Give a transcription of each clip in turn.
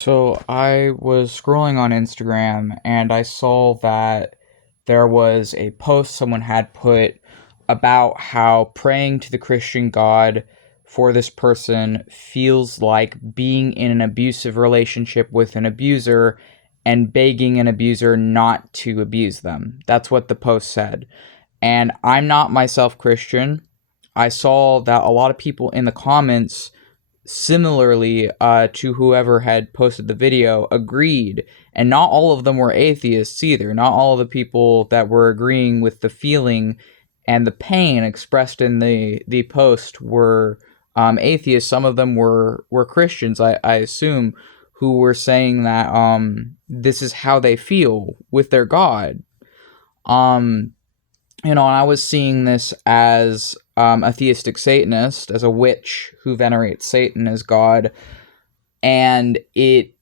So I was scrolling on Instagram and I saw that there was a post someone had put about how praying to the Christian God for this person feels like being in an abusive relationship with an abuser and begging an abuser not to abuse them. That's what the post said. And I'm not myself Christian. I saw that a lot of people in the comments similarly to whoever had posted the video agreed, and not all of them were atheists either. Not all of the people that were agreeing with the feeling and the pain expressed in the post were atheists. Some of them were Christians, I assume, who were saying that this is how they feel with their God. um and I was seeing this as a theistic Satanist, as a witch who venerates Satan as God, and it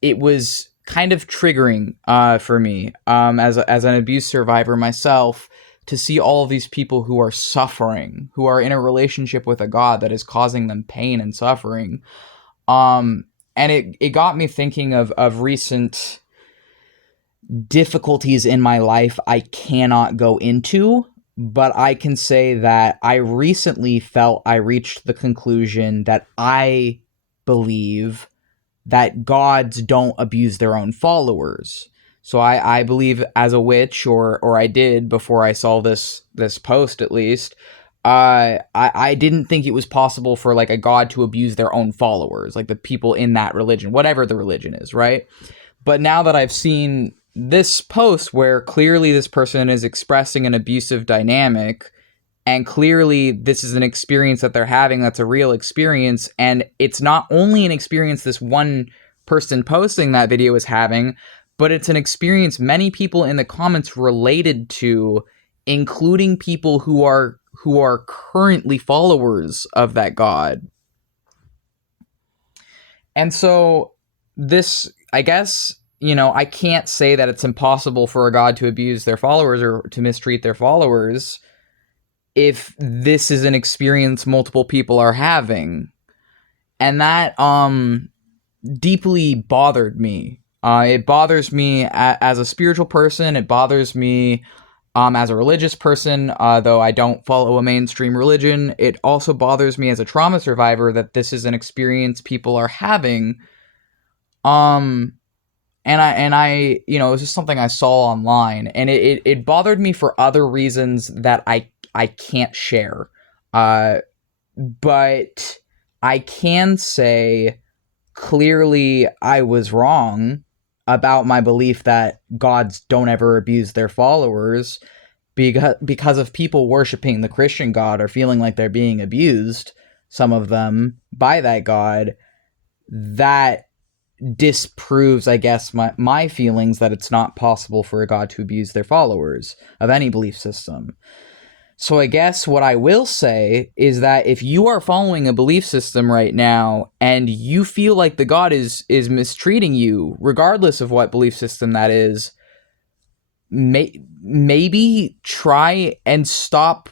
was kind of triggering for me as an abuse survivor myself to see all of these people who are suffering, who are in a relationship with a God that is causing them pain and suffering. Um, and it got me thinking of recent difficulties in my life I cannot go into, but I can say that I recently felt I reached the conclusion that I believe that gods don't abuse their own followers. So I believe as a witch, or I did before I saw this post at least. I didn't think it was possible for like a god to abuse their own followers, like the people in that religion, whatever the religion is, right? But now that I've seen this post where clearly this person is expressing an abusive dynamic, and clearly this is an experience that they're having that's a real experience, and it's not only an experience this one person posting that video is having, but it's an experience many people in the comments related to, including people who are currently followers of that god. And so this, I guess, I can't say that it's impossible for a god to abuse their followers or to mistreat their followers if this is an experience multiple people are having. And that deeply bothered me. It bothers me as a spiritual person. It bothers me as a religious person, though I don't follow a mainstream religion. It also bothers me as a trauma survivor that this is an experience people are having. Um, it was just something I saw online, and it bothered me for other reasons that I can't share. Uh, but I can say clearly I was wrong about my belief that gods don't ever abuse their followers, because of people worshiping the Christian God or feeling like they're being abused, some of them, by that God. That disproves, I guess, my feelings that it's not possible for a god to abuse their followers of any belief system. So I guess what I will say is that if you are following a belief system right now and you feel like the god is mistreating you, regardless of what belief system that is, maybe try and stop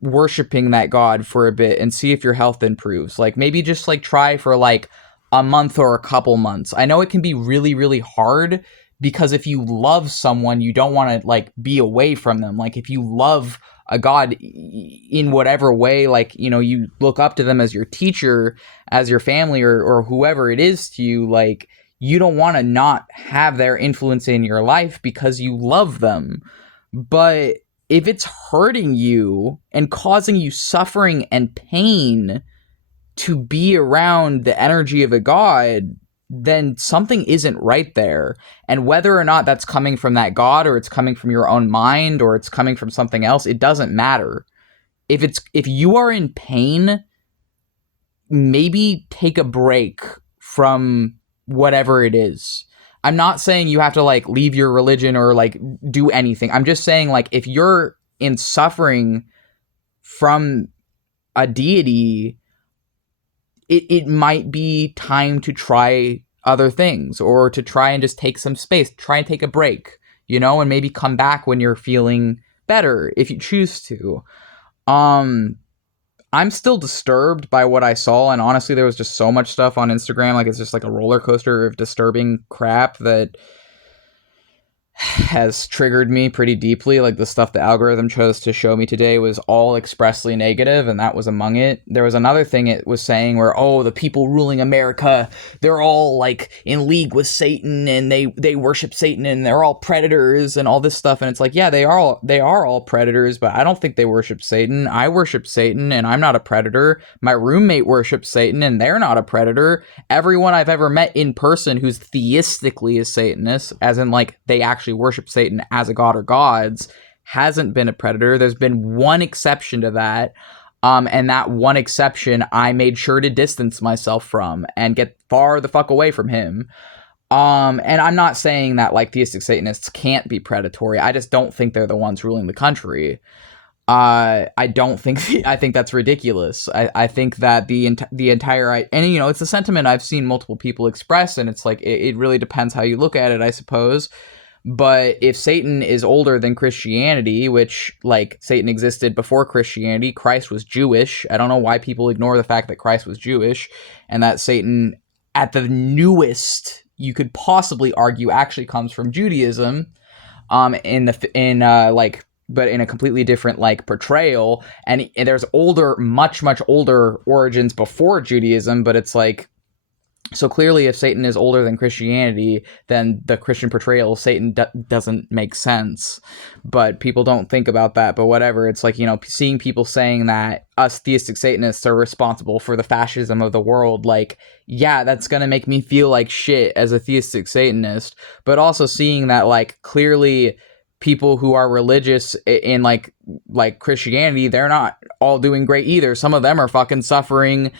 worshiping that god for a bit and see if your health improves. Like maybe just like try for like a month or a couple months. I know it can be really, really hard because if you love someone, you don't want to like be away from them. Like if you love a god in whatever way, like, you look up to them as your teacher, as your family, or whoever it is to you, like, you don't want to not have their influence in your life because you love them. But if it's hurting you and causing you suffering and pain to be around the energy of a god, then something isn't right there. And whether or not that's coming from that god, or it's coming from your own mind, or it's coming from something else, it doesn't matter. If you are in pain, maybe take a break from whatever it is. I'm not saying you have to like leave your religion or like do anything. I'm just saying, like, if you're in suffering from a deity, it might be time to try other things, or to try and just take some space, try and take a break, and maybe come back when you're feeling better if you choose to. Um I'm still disturbed by what I saw, and honestly, there was just so much stuff on Instagram, like it's just like a roller coaster of disturbing crap that has triggered me pretty deeply. Like the stuff the algorithm chose to show me today was all expressly negative, and that was among it. There was another thing it was saying where, oh, the people ruling America, they're all like in league with Satan, and they worship Satan, and they're all predators and all this stuff. And it's like, yeah, they are all predators, but I don't think they worship Satan. I worship Satan, and I'm not a predator. My roommate worships Satan, and they're not a predator. Everyone I've ever met in person who's theistically a Satanist, as in like they actually worship Satan as a god or gods, hasn't been a predator. There's been one exception to that, and that one exception I made sure to distance myself from and get far the fuck away from him. And I'm not saying that like theistic Satanists can't be predatory. I just don't think they're the ones ruling the country. I don't think I think that's ridiculous. I think that the entire, and you know, it's a sentiment I've seen multiple people express, and it's like it really depends how you look at it, I suppose. But if Satan is older than Christianity, which like Satan existed before Christianity, Christ was Jewish. I don't know why people ignore the fact that Christ was Jewish, and that Satan at the newest you could possibly argue actually comes from Judaism. But in a completely different like portrayal, and there's older, much older origins before Judaism, but it's like, so clearly if Satan is older than Christianity, then the Christian portrayal of Satan doesn't make sense. But people don't think about that, but whatever. It's like, you know, seeing people saying that us theistic Satanists are responsible for the fascism of the world, like, yeah, that's gonna make me feel like shit as a theistic Satanist. But also seeing that like clearly people who are religious in like Christianity, they're not all doing great either. Some of them are fucking suffering,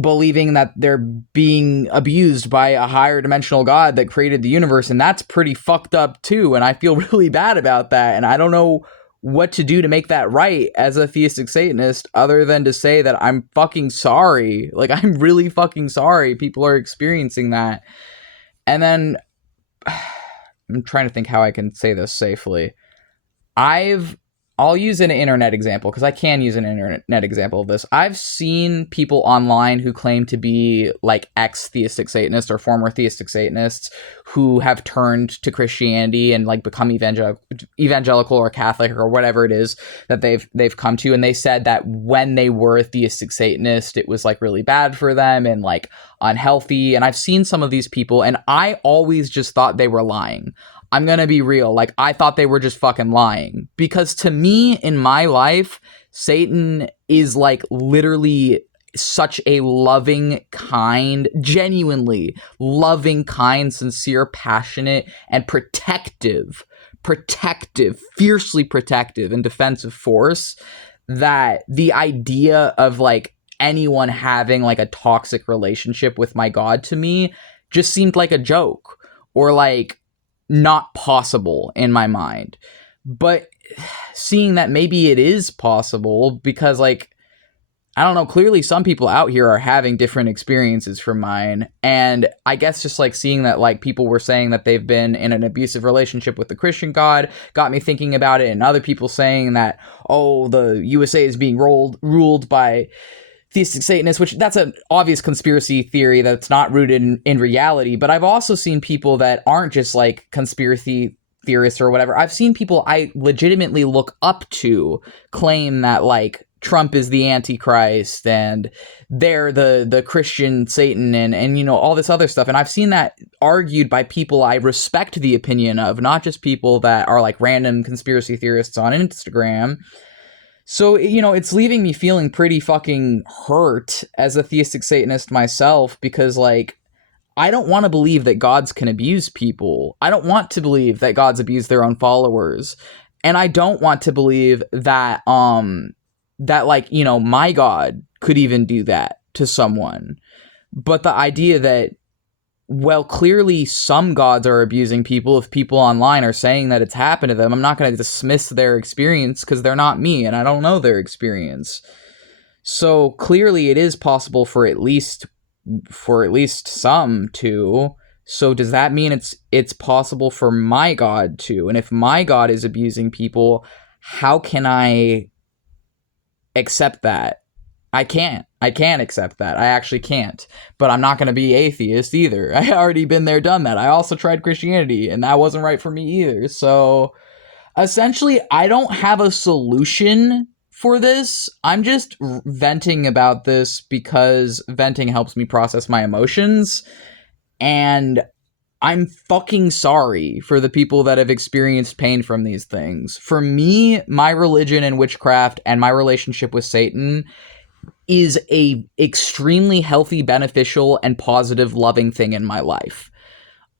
believing that they're being abused by a higher dimensional god that created the universe, and that's pretty fucked up too, and I feel really bad about that, and I don't know what to do to make that right as a theistic Satanist other than to say that I'm fucking sorry. Like, I'm really fucking sorry people are experiencing that. And then I'm trying to think how I can say this safely. I'll use an internet example because I can use an internet example of this. I've seen people online who claim to be like ex-theistic Satanists or former theistic Satanists who have turned to Christianity and like become evangelical or Catholic or whatever it is that they've come to, and they said that when they were a theistic Satanist, it was like really bad for them and like unhealthy. And I've seen some of these people, and I always just thought they were lying. I'm gonna be real. Like, I thought they were just fucking lying. Because to me, in my life, Satan is like literally such a loving, kind, genuinely loving, kind, sincere, passionate, and protective, fiercely protective and defensive force, that the idea of like anyone having like a toxic relationship with my God to me just seemed like a joke, or like not possible in my mind. But seeing that maybe it is possible, because like, I don't know, clearly some people out here are having different experiences from mine, and I guess just like seeing that like people were saying that they've been in an abusive relationship with the Christian God got me thinking about it, and other people saying that, oh, the USA is being ruled by theistic Satanists, which that's an obvious conspiracy theory that's not rooted in reality. But I've also seen people that aren't just like conspiracy theorists or whatever. I've seen people I legitimately look up to claim that like Trump is the Antichrist and they're the Christian Satan and you know, all this other stuff. And I've seen that argued by people I respect the opinion of, not just people that are like random conspiracy theorists on Instagram. So, you know, it's leaving me feeling pretty fucking hurt as a theistic Satanist myself, because, like, I don't want to believe that gods can abuse people. I don't want to believe that gods abuse their own followers. And I don't want to believe that, like, you know, my God could even do that to someone. But the idea that, well, clearly some gods are abusing people, if people online are saying that it's happened to them, I'm not going to dismiss their experience because they're not me and I don't know their experience. So clearly it is possible for at least some to. So does that mean it's possible for my God to? And if my God is abusing people, how can I accept that? I can't accept that. I actually can't. But I'm not going to be atheist either. I already been there, done that. I also tried Christianity, and that wasn't right for me either. So essentially, I don't have a solution for this. I'm just venting about this because venting helps me process my emotions. And I'm fucking sorry for the people that have experienced pain from these things. For me, my religion and witchcraft and my relationship with Satan is a extremely healthy, beneficial, and positive, loving thing in my life.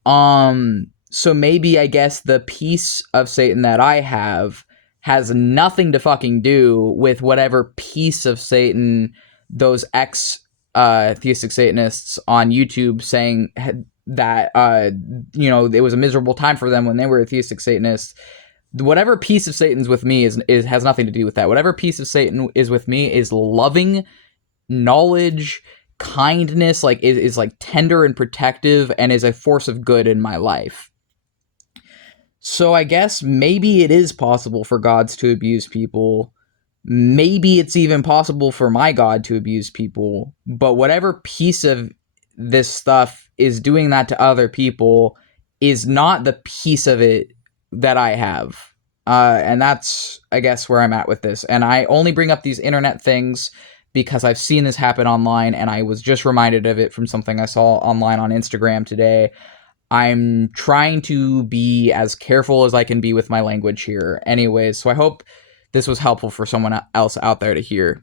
So maybe I guess the piece of Satan that I have has nothing to fucking do with whatever piece of Satan those theistic Satanists on YouTube saying that it was a miserable time for them when they were theistic Satanists. Whatever piece of Satan's with me is has nothing to do with that. Whatever piece of Satan is with me is loving, knowledge, kindness, like is like tender and protective, and is a force of good in my life. So I guess maybe it is possible for gods to abuse people. Maybe it's even possible for my God to abuse people. But whatever piece of this stuff is doing that to other people is not the piece of it that I have. And that's, I guess, where I'm at with this. And I only bring up these internet things because I've seen this happen online, and I was just reminded of it from something I saw online on Instagram today. I'm trying to be as careful as I can be with my language here. Anyways, so I hope this was helpful for someone else out there to hear.